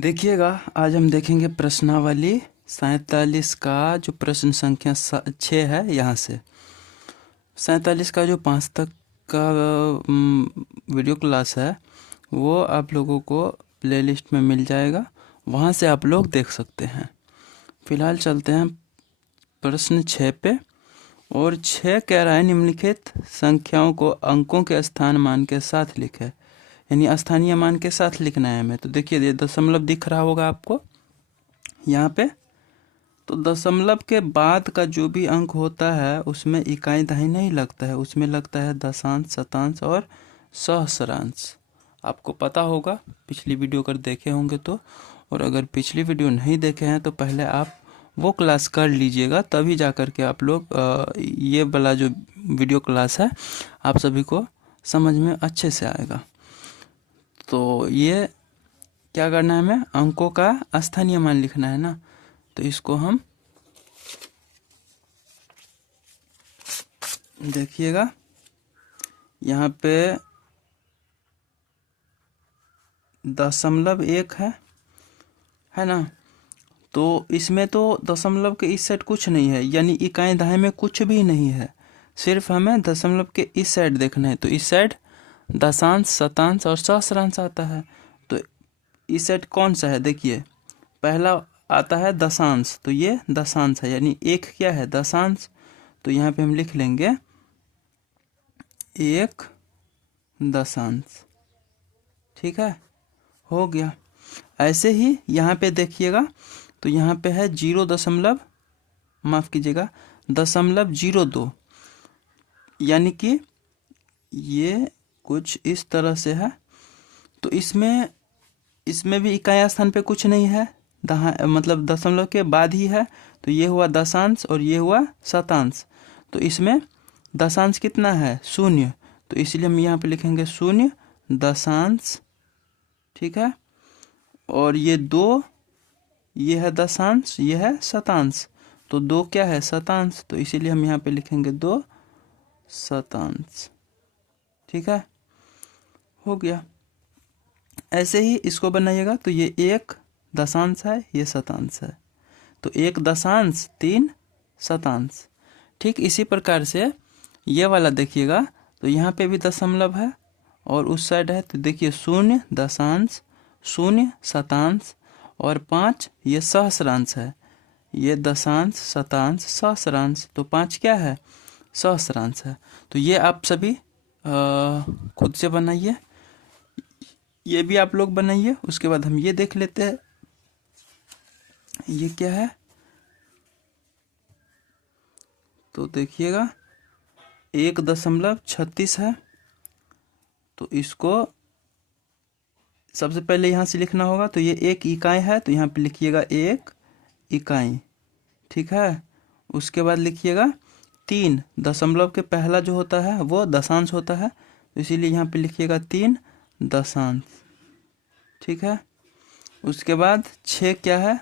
देखिएगा, आज हम देखेंगे प्रश्नावली 47 का जो प्रश्न संख्या 6 है। यहाँ से 47 का जो 5 तक का वीडियो क्लास है वो आप लोगों को प्लेलिस्ट में मिल जाएगा, वहाँ से आप लोग देख सकते हैं। फिलहाल चलते हैं प्रश्न 6 पे। और 6 कह रहा है निम्नलिखित संख्याओं को अंकों के स्थान मान के साथ लिखे, यानी स्थानीय मान के साथ लिखना है हमें। तो देखिए, ये दशमलव दिख रहा होगा आपको यहाँ पे। तो दशमलव के बाद का जो भी अंक होता है उसमें इकाई दहाई नहीं लगता है, उसमें लगता है दशांश, शतांश और सहस्रांश। आपको पता होगा, पिछली वीडियो अगर देखे होंगे तो। और अगर पिछली वीडियो नहीं देखे हैं तो पहले आप वो क्लास कर लीजिएगा, तभी जा कर के आप लोग ये वाला जो वीडियो क्लास है आप सभी को समझ में अच्छे से आएगा। तो ये क्या करना है, हमें अंकों का स्थानीय मान लिखना है ना। तो इसको हम देखिएगा, यहाँ पे 0.1 है ना। तो इसमें तो दशमलव के इस साइड कुछ नहीं है, यानी इकाई दहाई में कुछ भी नहीं है, सिर्फ हमें दशमलव के इस साइड देखना है। तो इस साइड दशांश, शतांश और सहस्रांश आता है। तो इस साइड कौन सा है, देखिए पहला आता है दशांश, तो ये दशांश है, यानी एक क्या है, दशांश। तो यहाँ पे हम लिख लेंगे 1 दशांश। ठीक है, हो गया। ऐसे ही यहाँ पे देखिएगा, तो यहाँ पे है 0.02, यानी कि ये कुछ इस तरह से है। तो इसमें भी इकाई स्थान पे कुछ नहीं है, मतलब दशमलव के बाद ही है। तो ये हुआ दशांश और ये हुआ शतांश। तो इसमें दशांश कितना है, 0। तो इसलिए हम यहाँ पे लिखेंगे 0 दशांश। ठीक है, और ये 2, ये है दशांश, ये है शतांश। तो 2 क्या है, शतांश। तो इसीलिए हम यहाँ पे लिखेंगे 2 शतांश। ठीक है, हो गया। ऐसे ही इसको बनाइएगा, तो ये 1 दशांश है, ये शतांश है। तो 1 दशांश 3 शतांश। ठीक इसी प्रकार से ये वाला देखिएगा, तो यहाँ पे भी दशमलव है और उस साइड है। तो देखिए 0 दशांश, 0 शतांश और 5 ये सहस्रांश है। ये दशांश, शतांश, सहस्रांश। तो 5 क्या है, सहस्रांश है। तो ये आप सभी खुद से बनाइए, ये भी आप लोग बनाइए। उसके बाद हम ये देख लेते हैं, ये क्या है। तो देखिएगा 1.36 है। तो इसको सबसे पहले यहाँ से लिखना होगा। तो ये 1 इकाई है, तो यहाँ पे लिखिएगा 1 इकाई। ठीक है, उसके बाद लिखिएगा 3, दशमलव के पहला जो होता है वो दशांश होता है, तो इसीलिए यहाँ पे लिखिएगा 3 दशांश। ठीक है, उसके बाद 6 क्या है,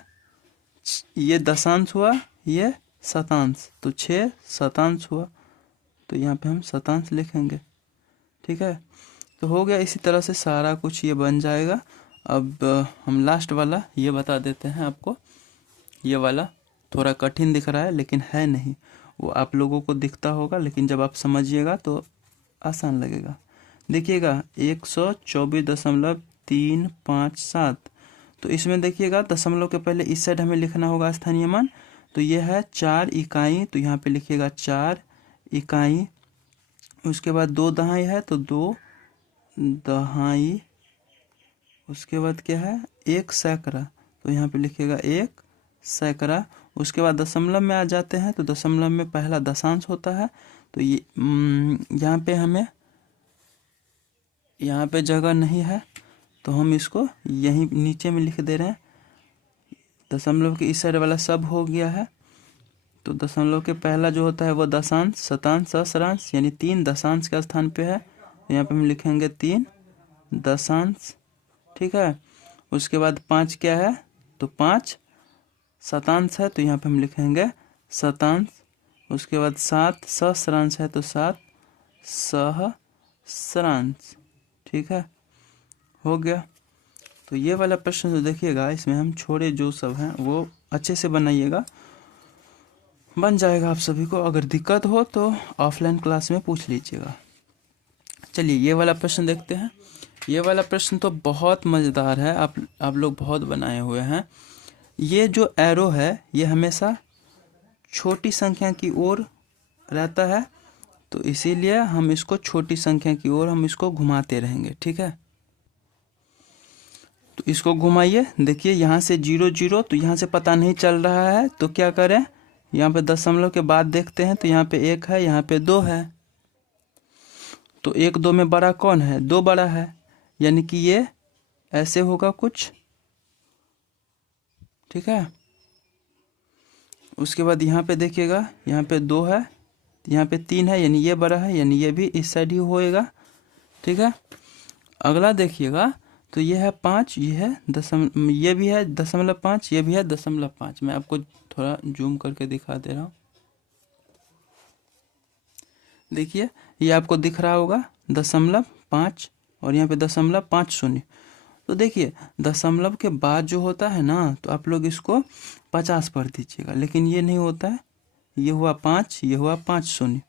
ये दशांश हुआ, ये शतांश। तो 6 शतांश हुआ, तो यहाँ पे हम शतांश लिखेंगे। ठीक है, तो हो गया। इसी तरह से सारा कुछ ये बन जाएगा। अब हम लास्ट वाला ये बता देते हैं आपको। ये वाला थोड़ा कठिन दिख रहा है, लेकिन है नहीं, वो आप लोगों को दिखता होगा, लेकिन जब आप समझिएगा तो आसान लगेगा। देखिएगा 124.357। तो इसमें देखिएगा दशमलव के पहले इस साइड हमें लिखना होगा स्थानीय मान। तो ये है 4 इकाई, तो यहाँ पे लिखिएगा 4 इकाई। उसके बाद 2 दहाई है, तो 2 दहाई। उसके बाद क्या है, 1 सैकड़ा, तो यहाँ पे लिखिएगा 1 सैकड़ा। उसके बाद दशमलव में आ जाते हैं, तो दशमलव में पहला दशांश होता है। तो ये यहाँ पे हमें यहाँ पे जगह नहीं है, तो हम इसको यहीं नीचे में लिख दे रहे हैं। दशमलव के इस साइड वाला सब हो गया है। तो दशमलव के पहला जो होता है वो दशांश, शतांश, सहस्रांश, यानी 3 दशांश के स्थान पे है। यहाँ पे हम लिखेंगे 3 दशांश। ठीक है, उसके बाद 5 क्या है, तो 5 शतांश है, तो यहाँ पे हम लिखेंगे शतांश। उसके बाद 7 सहस्रांश है, तो 7 सहस्रांश। ठीक है, हो गया। तो ये वाला प्रश्न जो देखिएगा, इसमें हम छोड़े जो सब हैं वो अच्छे से बनाइएगा, बन जाएगा आप सभी को। अगर दिक्कत हो तो ऑफलाइन क्लास में पूछ लीजिएगा। चलिए ये वाला प्रश्न देखते हैं। ये वाला प्रश्न तो बहुत मज़ेदार है, आप लोग बहुत बनाए हुए हैं। ये जो एरो है ये हमेशा छोटी संख्या की ओर रहता है, तो इसीलिए हम इसको छोटी संख्या की ओर हम इसको घुमाते रहेंगे, ठीक है। तो इसको घुमाइए, देखिए यहाँ से 0 0, तो यहाँ से पता नहीं चल रहा है तो क्या करें, यहाँ पे दशमलव के बाद देखते हैं, तो यहाँ पे 1 है, यहाँ पे 2 है, तो 1 2 में बड़ा कौन है, 2 बड़ा है, यानी कि ये ऐसे होगा कुछ, ठीक है। उसके बाद यहाँ पे देखिएगा, यहाँ पे 2 है, यहाँ पे 3 है, यानी ये बड़ा है, यानी ये भी इस साइड ही होएगा, ठीक है। अगला देखिएगा, तो ये है 5, ये है ये भी है 0.5, ये भी है 0.5। मैं आपको थोड़ा जूम करके दिखा दे रहा हूँ, देखिए ये आपको दिख रहा होगा 0.5 और यहाँ पे 0.50। तो देखिए दशमलव के बाद जो होता है ना, तो आप लोग इसको 50 पर दीजिएगा, लेकिन ये नहीं होता है, ये हुआ 5, ये हुआ 50।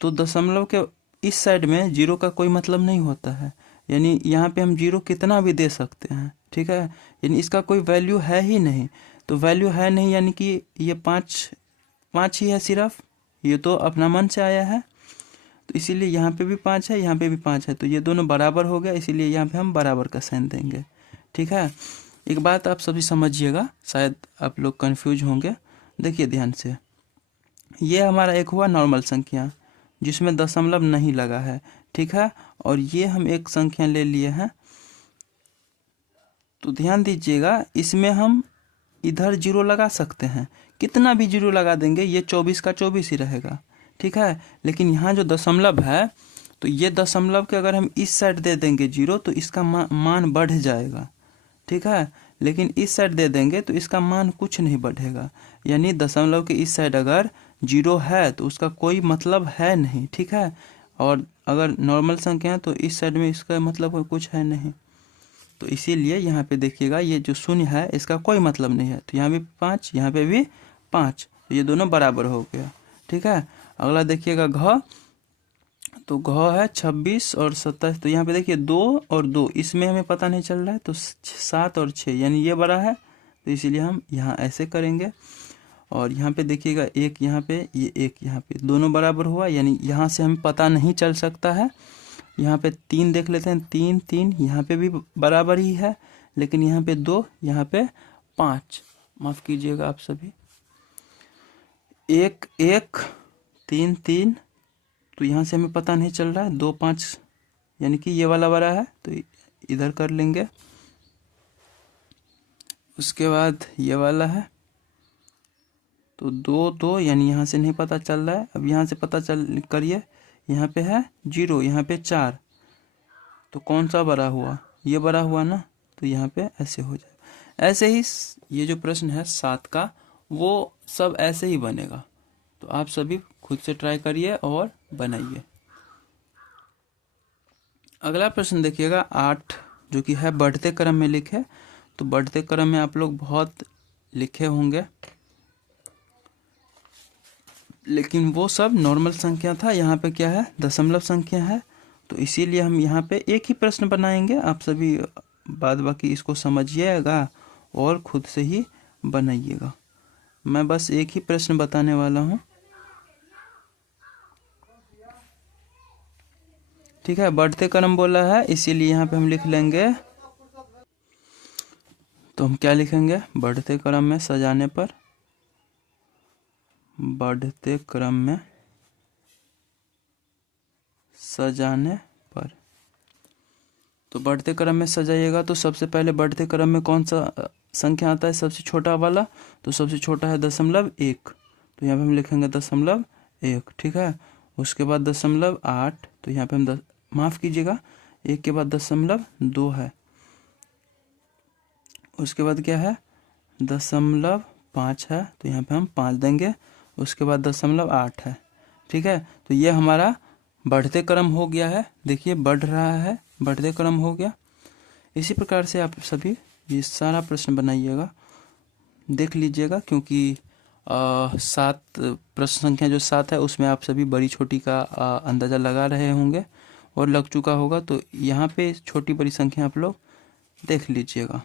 तो दशमलव के इस साइड में 0 का कोई मतलब नहीं होता है, यानी यहाँ पे हम 0 कितना भी दे सकते हैं, ठीक है, यानी इसका कोई वैल्यू है ही नहीं। तो वैल्यू है नहीं यानी कि ये 5 ही है सिर्फ, ये तो अपना मन से आया है, तो इसीलिए यहाँ पे भी 5 है, यहाँ पे भी 5 है, तो ये दोनों बराबर हो गया, इसीलिए यहाँ पे हम बराबर का साइन देंगे, ठीक है। एक बात आप सभी समझिएगा, शायद आप लोग कंफ्यूज होंगे, देखिए ध्यान से, ये हमारा एक हुआ नॉर्मल संख्या जिसमें दशमलव नहीं लगा है, ठीक है, और ये हम एक संख्या ले लिए हैं, तो ध्यान दीजिएगा इसमें हम इधर 0 लगा सकते हैं, कितना भी 0 लगा देंगे ये 24 का 24 ही रहेगा, ठीक है। लेकिन यहाँ जो दशमलव है, तो ये दशमलव के अगर हम इस साइड दे देंगे 0 तो इसका मान बढ़ जाएगा, ठीक है, लेकिन इस साइड दे देंगे तो इसका मान कुछ नहीं बढ़ेगा, यानी दशमलव के इस साइड अगर 0 है तो उसका कोई मतलब है नहीं, ठीक है, और अगर नॉर्मल संख्या है तो इस साइड में इसका मतलब कुछ है नहीं, तो इसीलिए यहाँ पे देखिएगा ये जो शून्य है इसका कोई मतलब नहीं है, तो यहाँ भी 5, यहाँ पे भी 5, तो ये दोनों बराबर हो गया, ठीक है। अगला देखिएगा घ, तो घ है 26 और 27, तो यहाँ पे देखिए 2 और 2, इसमें हमें पता नहीं चल रहा है, तो 7 और 6, यानी ये बड़ा है, तो इसीलिए हम यहाँ ऐसे करेंगे। और यहाँ पे देखिएगा 1 यहाँ पे, ये 1 यहाँ पे, दोनों बराबर हुआ, यानी यहाँ से हमें पता नहीं चल सकता है। यहाँ पे 3 देख लेते हैं, 3 3, यहाँ पे भी बराबर ही है, लेकिन यहाँ पे 2, यहाँ पे 5, माफ़ कीजिएगा आप सभी, 1 1 3 3, तो यहाँ से हमें पता नहीं चल रहा है, 2 5, यानी कि ये वाला बड़ा है, तो इधर कर लेंगे। उसके बाद ये वाला है, तो 2 2, यानी यहाँ से नहीं पता चल रहा है, अब यहाँ से पता चल करिए, यहाँ पे है 0, यहाँ पे 4, तो कौन सा बड़ा हुआ, ये बड़ा हुआ ना, तो यहाँ पे ऐसे हो जाए। ऐसे ही ये जो प्रश्न है 7 का, वो सब ऐसे ही बनेगा, तो आप सभी खुद से ट्राई करिए और बनाइए। अगला प्रश्न देखिएगा 8, जो कि है बढ़ते क्रम में लिखे, तो बढ़ते क्रम में आप लोग बहुत लिखे होंगे, लेकिन वो सब नॉर्मल संख्या था, यहाँ पे क्या है, दशमलव संख्या है, तो इसीलिए हम यहाँ पे एक ही प्रश्न बनाएंगे, आप सभी बाद बाकी इसको समझिएगा और खुद से ही बनाइएगा। मैं बस एक ही प्रश्न बताने वाला हूँ, ठीक है। बढ़ते क्रम बोला है, इसीलिए यहाँ पे हम लिख लेंगे, तो हम क्या लिखेंगे, बढ़ते क्रम में सजाने पर, बढ़ते क्रम में सजाने पर, तो बढ़ते क्रम में सजाइएगा, तो सबसे पहले बढ़ते क्रम में कौन सा संख्या आता है, सबसे छोटा वाला, तो सबसे छोटा है 0.1, तो यहाँ पे हम लिखेंगे 0.1, ठीक है। उसके बाद 0.8, तो यहाँ पे हम माफ़ कीजिएगा, 1 के बाद 0.2 है, उसके बाद क्या है 0.5 है, तो यहाँ पे हम 5 देंगे, उसके बाद 0.8 है, ठीक है। तो ये हमारा बढ़ते क्रम हो गया है, देखिए बढ़ रहा है, बढ़ते क्रम हो गया। इसी प्रकार से आप सभी ये सारा प्रश्न बनाइएगा, देख लीजिएगा, क्योंकि 7 प्रश्न संख्या जो 7 है उसमें आप सभी बड़ी छोटी का अंदाज़ा लगा रहे होंगे और लग चुका होगा। तो यहाँ पे छोटी बड़ी संख्या आप लोग देख लीजिएगा।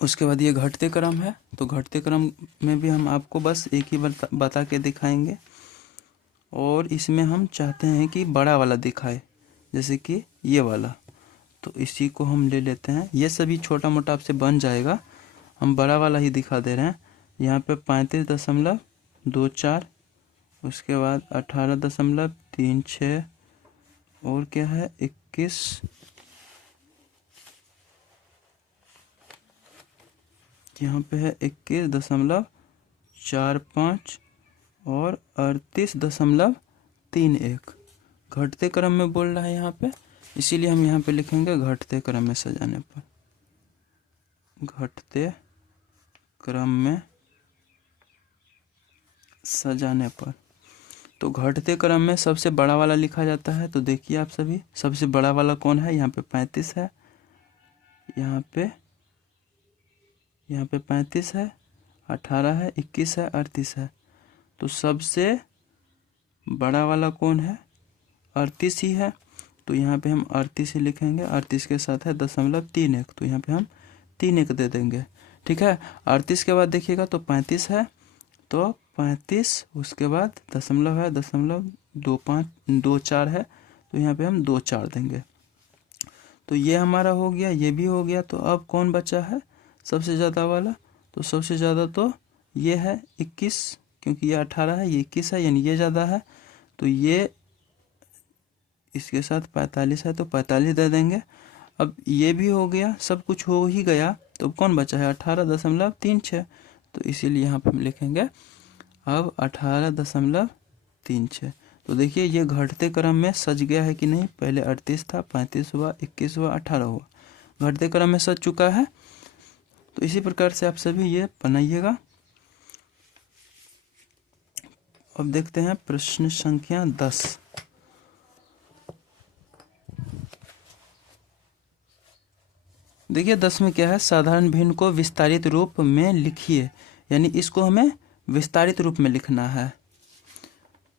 उसके बाद ये घटते क्रम है, तो घटते क्रम में भी हम आपको बस एक ही बता के दिखाएंगे, और इसमें हम चाहते हैं कि बड़ा वाला दिखाए, जैसे कि ये वाला। तो इसी को हम ले लेते हैं, ये सभी छोटा मोटा आपसे बन जाएगा, हम बड़ा वाला ही दिखा दे रहे हैं। यहाँ पे 35.24, उसके बाद 18.36, और क्या है 21, यहाँ पे है 21.45 और 38.31। घटते क्रम में बोल रहा है यहाँ पे, इसीलिए हम यहाँ पे लिखेंगे घटते क्रम में सजाने पर। घटते क्रम में सजाने पर, तो घटते क्रम में सबसे बड़ा वाला लिखा जाता है। तो देखिए आप सभी, सबसे बड़ा वाला कौन है, यहाँ पे 35 है, यहाँ पे 35 है, 18 है, 21 है, 38 है। तो सबसे बड़ा वाला कौन है, 38 ही है। तो यहाँ पे हम 38 ही लिखेंगे, 38 के साथ है 0.31, तो यहाँ पे हम 3 दे देंगे। ठीक है, 38 के बाद देखिएगा तो 35 है, तो 35, उसके बाद दशमलव है, 0.2524 है, तो यहाँ पे हम 24 देंगे। तो ये हमारा हो गया, ये भी हो गया। तो अब कौन बचा है सबसे ज़्यादा वाला, तो सबसे ज़्यादा तो ये है 21, क्योंकि ये 18 है, ये 21 है, यानी ये ज़्यादा है। तो ये इसके साथ 45 है, तो 45 दे देंगे। अब ये भी हो गया, सब कुछ हो ही गया, तो कौन बचा है 18.36, तो इसीलिए यहाँ पर हम लिखेंगे अब 18.36। तो देखिए ये घटते क्रम में सज गया है कि नहीं, पहले 38 था, 35 हुआ, 21 हुआ, 18 हुआ, घटते क्रम में सज चुका है। तो इसी प्रकार से आप सभी ये बनाइएगा। अब देखते हैं प्रश्न संख्या 10। देखिए 10 में क्या है, साधारण भिन्न को विस्तारित रूप में लिखिए, यानी इसको हमें विस्तारित रूप में लिखना है।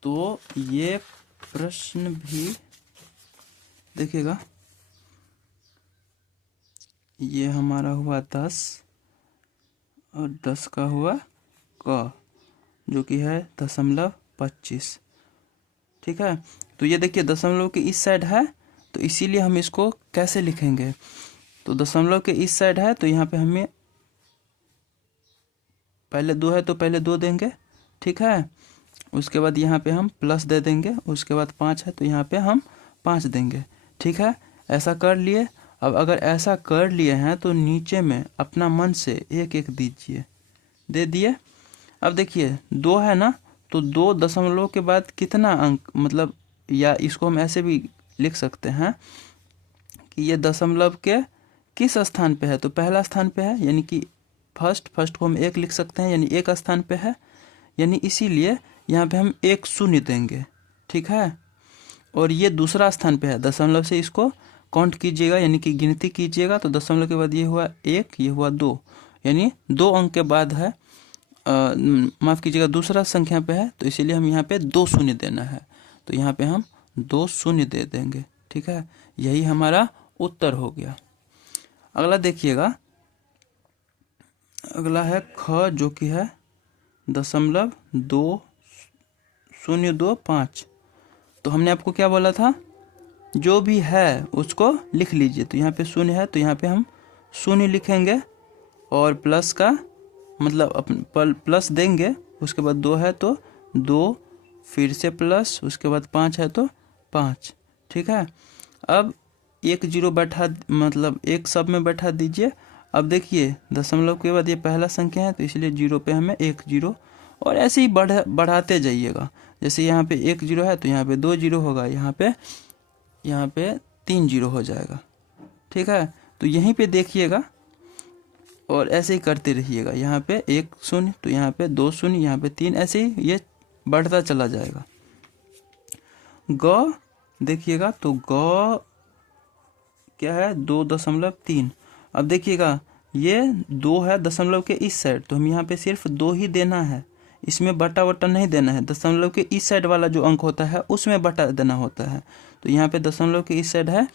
तो ये प्रश्न भी देखिएगा, ये हमारा हुआ 10 और 10 का हुआ क, जो कि है 0.25। ठीक है, तो ये देखिए दशमलव के इस साइड है, तो इसीलिए हम इसको कैसे लिखेंगे, तो दशमलव के इस साइड है, तो यहाँ पे हमें पहले 2 है तो पहले 2 देंगे। ठीक है, उसके बाद यहाँ पे हम प्लस दे देंगे, उसके बाद 5 है तो यहाँ पे हम 5 देंगे। ठीक है, ऐसा कर लिए। अब अगर ऐसा कर लिए हैं तो नीचे में अपना मन से 1 दीजिए, दे दिए। अब देखिए 2 है ना, तो 2 दशमलव के बाद कितना अंक, मतलब, या इसको हम ऐसे भी लिख सकते हैं कि ये दशमलव के किस स्थान पे है, तो पहला स्थान पे है, यानी कि फर्स्ट को हम 1 लिख सकते हैं, यानी 1 स्थान पे है, यानी इसीलिए यहाँ पे हम 1 शून्य देंगे। ठीक है, और ये दूसरा स्थान पे है, दशमलव से इसको काउंट कीजिएगा, यानी कि गिनती कीजिएगा। तो दशमलव के बाद ये हुआ 1, ये हुआ 2, यानी 2 अंक के बाद है, माफ़ कीजिएगा दूसरा संख्या पे है, तो इसीलिए हम यहाँ पे 2 शून्य देना है, तो यहाँ पे हम 2 शून्य दे देंगे। ठीक है, यही हमारा उत्तर हो गया। अगला देखिएगा, अगला है ख, जो कि है 0.2025। तो हमने आपको क्या बोला था, जो भी है उसको लिख लीजिए। तो यहाँ पे 0 है, तो यहाँ पे हम 0 लिखेंगे, और प्लस का मतलब प्लस देंगे, उसके बाद 2 है तो 2, फिर से प्लस, उसके बाद 5 है तो 5। ठीक है, अब 1 0 बैठा, मतलब 1 सब में बैठा दीजिए। अब देखिए दशमलव के बाद ये पहला संख्या है, तो इसलिए 0 पे हमें 1 0, और ऐसे ही बढ़ाते जाइएगा। जैसे यहाँ पे 1 0 है तो यहाँ पे 2 0 होगा, यहाँ पे 3 0 हो जाएगा। ठीक है, तो यहीं पे देखिएगा और ऐसे ही करते रहिएगा। यहाँ पे 1 0, तो यहाँ पे 2 0, यहाँ पे 3, ऐसे ही ये बढ़ता चला जाएगा। ग देखिएगा, तो ग क्या है 2.3। अब देखिएगा ये 2 है दशमलव के इस साइड, तो हम यहाँ पे सिर्फ 2 ही देना है, इसमें बटा वटा नहीं देना है। दशमलव के इस साइड वाला जो अंक होता है उसमें बटा देना होता है। तो यहाँ पे दशमलव के इस साइड है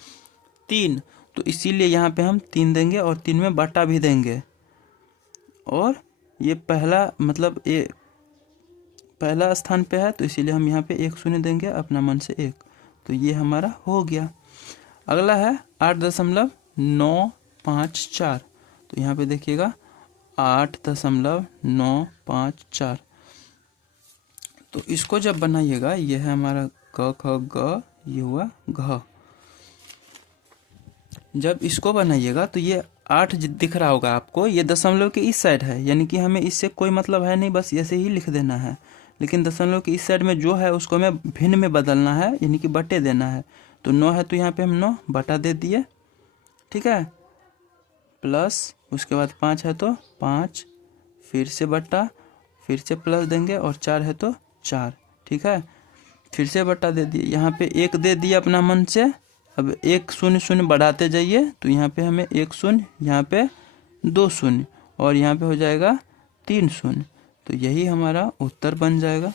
3, तो इसीलिए यहाँ पे हम 3 देंगे और 3 में बटा भी देंगे। और ये पहला मतलब ये पहला स्थान पे है, तो इसीलिए हम यहाँ पे 1 शून्य देंगे अपना मन से 1। तो ये हमारा हो गया। अगला है 8.954। तो यहाँ पे देखिएगा 8.954। तो इसको जब बनाइएगा, ये है हमारा क ख ग, ये हुआ घ। जब इसको बनाइएगा तो ये 8 दिख रहा होगा आपको, ये दशमलव के इस साइड है, यानी कि हमें इससे कोई मतलब है नहीं, बस ऐसे ही लिख देना है। लेकिन दशमलव के इस साइड में जो है उसको हमें भिन्न में बदलना है, यानी कि बटे देना है। तो 9 है तो यहाँ पे हम 9 बटा दे दिए, ठीक है, प्लस उसके बाद 5 है तो 5, फिर से बटा, फिर से प्लस देंगे, और 4 है तो 4, ठीक है, फिर से बटा दे दिए। यहाँ पे 1 दे दिया अपना मन से। अब 1 शून्य शून्य बढ़ाते जाइए, तो यहाँ पे हमें 1 शून्य, यहाँ पे 2 शून्य, और यहाँ पे हो जाएगा 3 शून्य। तो यही हमारा उत्तर बन जाएगा।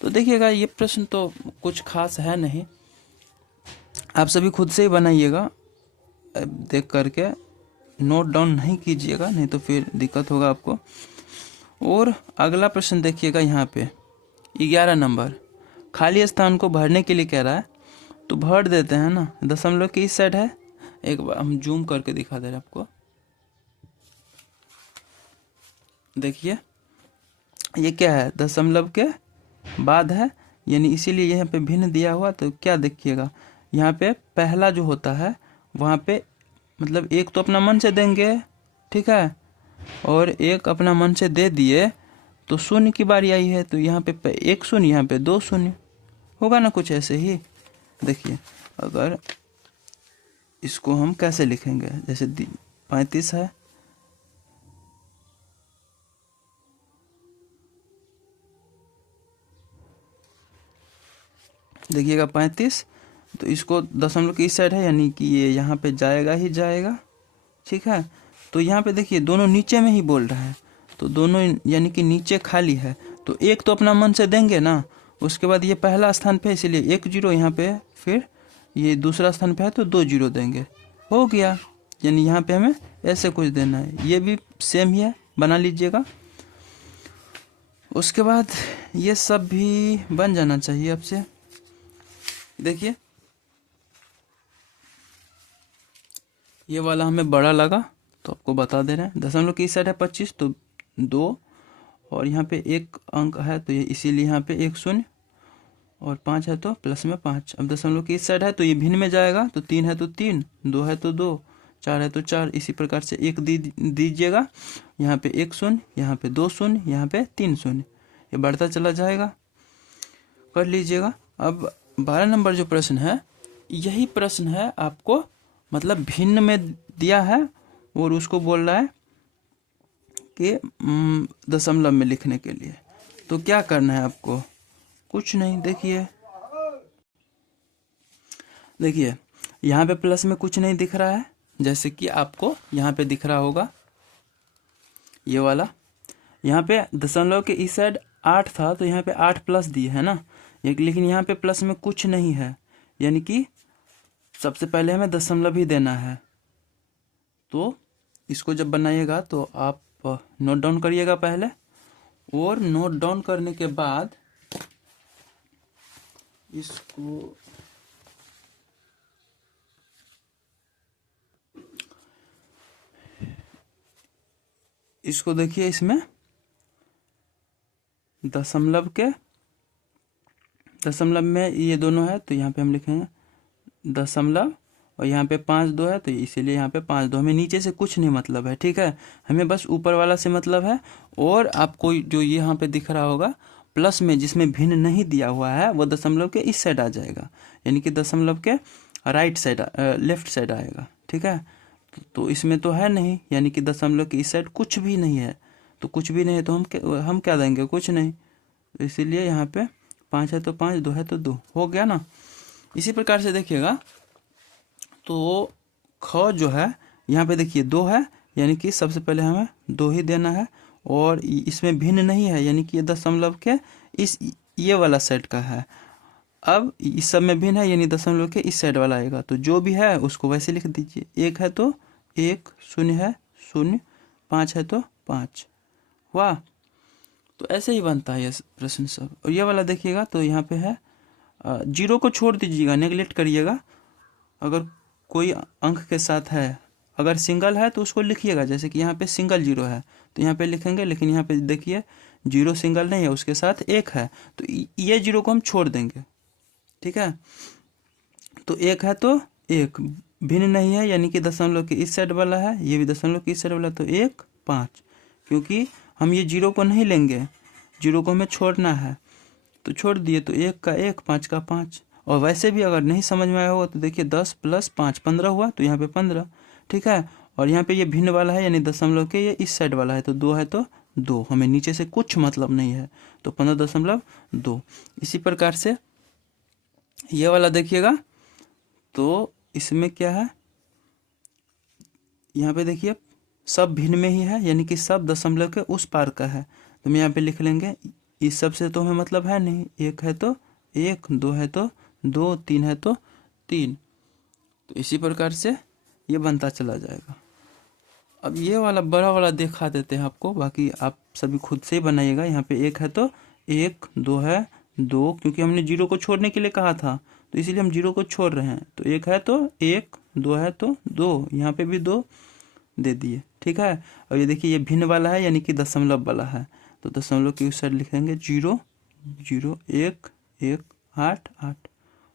तो देखिएगा ये प्रश्न तो कुछ खास है नहीं, आप सभी खुद से ही बनाइएगा, देख करके नोट डाउन नहीं कीजिएगा, नहीं तो फिर दिक्कत होगा आपको। और अगला प्रश्न देखिएगा, यहाँ पे 11 नंबर, खाली स्थान को भरने के लिए कह रहा है, तो भर देते हैं ना। दशमलव की इस साइड है, एक बार हम जूम करके दिखा दे रहे हैं आपको, देखिए ये क्या है, दशमलव के बाद है, यानी इसीलिए यहाँ पे भिन्न दिया हुआ। तो क्या देखिएगा, यहाँ पे पहला जो होता है वहाँ पे मतलब 1 तो अपना मन से देंगे, ठीक है, और 1 अपना मन से दे दिए, तो शून्य की बारी आई है, तो यहाँ पे 1 शून्य, यहाँ पे 2 शून्य होगा ना, कुछ ऐसे ही। देखिए अगर इसको हम कैसे लिखेंगे, जैसे 35 है, देखिएगा 35, तो इसको दशमलव की इस साइड है, यानी कि ये यहाँ पे जाएगा ही जाएगा, ठीक है। तो यहाँ पे देखिए दोनों नीचे में ही बोल रहा है, तो दोनों यानी कि नीचे खाली है, तो 1 तो अपना मन से देंगे ना, उसके बाद ये पहला स्थान पे, इसीलिए 1 0 यहाँ पे, फिर ये दूसरा स्थान पे है तो 2 0 देंगे, हो गया। यानी यहाँ पे हमें ऐसे कुछ देना है, ये भी सेम ही है, बना लीजिएगा। उसके बाद ये सब भी बन जाना चाहिए आपसे। देखिए ये वाला हमें बड़ा लगा तो आपको बता दे रहे हैं। दशमलव की इस साइड है 25, तो 2, और यहाँ पे 1 अंक है, तो ये इसीलिए यहाँ पे 1 शून्य, और 5 है तो प्लस में 5। अब दशमलव की इस साइड है तो ये भिन्न में जाएगा, तो 3 है तो 3, 2 है तो 2, 4 है तो 4, इसी प्रकार से 1 दीजिएगा। यहाँ पे 1 शून्य, यहाँ पे 2 शून्य, यहाँ पे 3 शून्य, ये बढ़ता चला जाएगा, कर लीजिएगा। अब 12 नंबर जो प्रश्न है, यही प्रश्न है आपको मतलब भिन्न में दिया है, और उसको बोल रहा है कि दशमलव में लिखने के लिए। तो क्या करना है आपको, कुछ नहीं। देखिए यहाँ पे प्लस में कुछ नहीं दिख रहा है, जैसे कि आपको यहाँ पे दिख रहा होगा ये वाला। यहाँ पे दशमलव के इस साइड 8 था, तो यहाँ पे 8 प्लस दिए है ना, लेकिन यहाँ पे प्लस में कुछ नहीं है, यानी कि सबसे पहले हमें दशमलव ही देना है। तो इसको जब बनाइएगा तो आप नोट डाउन करिएगा पहले, और नोट डाउन करने के बाद इसको देखिए, इसमें दशमलव में ये दोनों है, तो यहाँ पे हम लिखेंगे दशमलव, और यहाँ पे 5 2 है, तो इसीलिए यहाँ पे 5 2। हमें नीचे से कुछ नहीं मतलब है, ठीक है, हमें बस ऊपर वाला से मतलब है। और आपको जो ये यहाँ पे दिख रहा होगा प्लस में, जिसमें भिन्न नहीं दिया हुआ है, वो दशमलव के इस साइड आ जाएगा, यानी कि दशमलव के राइट साइड, लेफ्ट साइड आएगा, ठीक है। तो इसमें तो है नहीं, यानी कि दशमलव के इस साइड कुछ भी नहीं है, तो कुछ भी नहीं है तो हम क्या देंगे, कुछ नहीं। तो इसीलिए यहाँ पे 5 है तो 5, 2 है तो 2, हो गया ना। इसी प्रकार से देखिएगा, तो ख जो है यहाँ पे देखिए 2 है, यानी कि सबसे पहले हमें 2 ही देना है, और इसमें भिन्न नहीं है, यानी कि ये दशमलव के इस ये वाला सेट का है। अब इस सब में भिन्न है, यानी दशमलव के इस साइड वाला आएगा, तो जो भी है उसको वैसे लिख दीजिए। 1 है तो 1, 0 है 0, 5 है तो 5। वाह, तो ऐसे ही बनता है ये प्रश्न सब। और ये वाला देखिएगा तो यहाँ पे है 0 को छोड़ दीजिएगा, नेगलेक्ट करिएगा। अगर कोई अंक के साथ है, अगर सिंगल है तो उसको लिखिएगा, जैसे कि यहाँ पे सिंगल 0 है तो यहाँ पे लिखेंगे, लेकिन यहाँ पे देखिए 0 सिंगल नहीं है, उसके साथ 1 है, तो ये 0 को हम छोड़ देंगे। ठीक है, तो 1 है तो 1 भिन्न नहीं है, यानी कि दशमलव के इस साइड वाला है, ये भी दशमलव के इस साइड वाला, तो 1, 5, क्योंकि हम ये 0 को नहीं लेंगे, 0 को हमें छोड़ना है, तो छोड़ दिए, तो 1 का 1, 5 का 5। और वैसे भी अगर नहीं समझ में आया होगा तो देखिए 10 + 5 15 हुआ, तो यहाँ पे 15। ठीक है, और यहाँ पे ये भिन्न वाला है, यानी दशमलव के ये इस साइड वाला है, तो 2 है तो 2, हमें नीचे से कुछ मतलब नहीं है, तो 15.2। इसी प्रकार से ये वाला देखिएगा, तो इसमें क्या है, यहाँ पे देखिए सब भिन्न में ही है, यानी कि सब दशमलव के उस पार का है, तो हम यहाँ पे लिख लेंगे। इस सब से तो हमें मतलब है नहीं, 1 है तो 1, 2 है तो 2, 3 है तो 3, तो इसी प्रकार से ये बनता चला जाएगा। अब ये वाला बड़ा वाला दिखा देते हैं आपको, बाकी आप सभी खुद से ही बनाइएगा। यहाँ पे 1 है तो 1, 2 है 2, क्योंकि हमने 0 को छोड़ने के लिए कहा था, तो इसीलिए हम 0 को छोड़ रहे हैं, तो 1 है तो 1, 2 है तो 2, यहाँ पे भी 2 दे दिए। ठीक है, और ये देखिए ये भिन्न वाला है, यानी कि दशमलव वाला है, तो दशमलव की उस साइड लिखेंगे 0, 0, 1, 1, 8, 8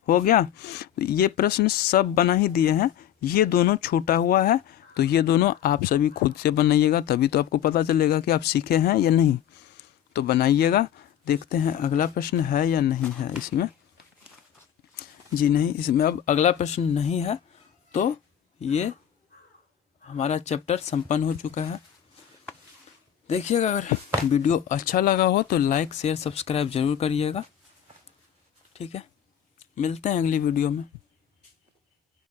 हो गया। तो ये प्रश्न सब बना ही दिए हैं, ये दोनों छूटा हुआ है, तो ये दोनों आप सभी खुद से बनाइएगा, तभी तो आपको पता चलेगा कि आप सीखे हैं या नहीं। तो बनाइएगा, देखते हैं अगला प्रश्न है या नहीं है इसमें। जी नहीं, इसमें अब अगला प्रश्न नहीं है, तो ये हमारा चैप्टर संपन्न हो चुका है। देखिएगा, अगर वीडियो अच्छा लगा हो तो लाइक, शेयर, सब्सक्राइब जरूर करिएगा। ठीक है, मिलते हैं अगली वीडियो में।